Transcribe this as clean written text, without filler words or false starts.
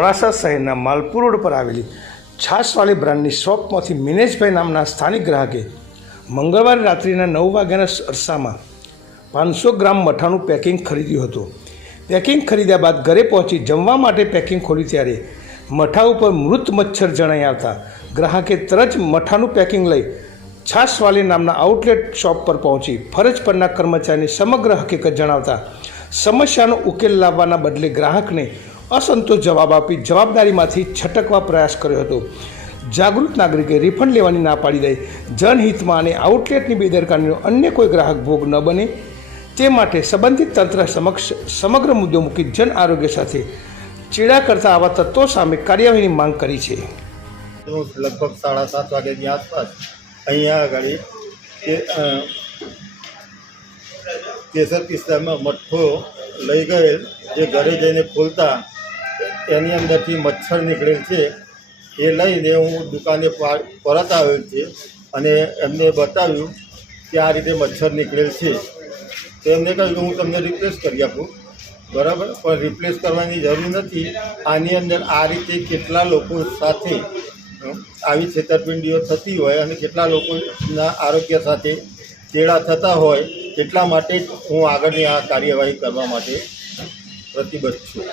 મોડાસા શહેરના માલપુર રોડ પર આવેલી છાશવાળી બ્રાન્ડની શોપમાંથી મિનેશભાઈ નામના સ્થાનિક ગ્રાહકે મંગળવારે રાત્રિના 9 વાગ્યાના અરસામાં 500 ગ્રામ મઠાનું પેકિંગ ખરીદ્યું હતું। પેકિંગ ખરીદ્યા બાદ ઘરે પહોંચી જમવા માટે પેકિંગ ખોલ્યું ત્યારે મઠા ઉપર મૃત મચ્છર જણાઈ આવતા ગ્રાહકે તરત મઠાનું પેકિંગ લઈ છાશવાળી નામના આઉટલેટ શોપ પર પહોંચી ફરજ પરના કર્મચારીને સમગ્ર હકીકત જણાવતા સમસ્યાનો ઉકેલ લાવવાના બદલે ગ્રાહકને असंतोष जवाब आपी जवाबदारीमांथी छटकवा प्रयास कर्यो हतो। जागृत नागरिके रिफंड लेवानी ना पाड़ी दई जनहितमां अने आउटलेटनी बेदरकारीनो अन्य कोई ग्राहक भोग न बने ते माटे संबंधित तंत्र समक्ष समग्र मुद्दो मूकी जन आरोग्य साथे चेड़ा करता आवा तत्वों सामे कार्यवाहीनी मांग करी छे। तो लगभग 7:30 वाग्यानी आसपास अहींया आगळी केसर पिस्ता में मठ्ठो लई गए जे घरे जईने खोलता एनी अंदरथी मच्छर निकळेल छे। ए लईने हूँ दुकाने परत आवेल छे अने एमने बताव्युं कि आ रीते मच्छर निकळेल छे। तो एमने कह्युं कि हूँ तमने रिप्लेस करी आपું बराबर, पण रिप्लेस करवानी जरूर नथी। आनी अंदर आ रीते केटला लोको साथे આવી છેતરપિંડીઓ થતી હોય અને કેટલા લોકોના આરોગ્ય સાથે ચેડા થતા હોય એટલા માટે હું આગળની આ કાર્યવાહી કરવા માટે પ્રતિબદ્ધ છું।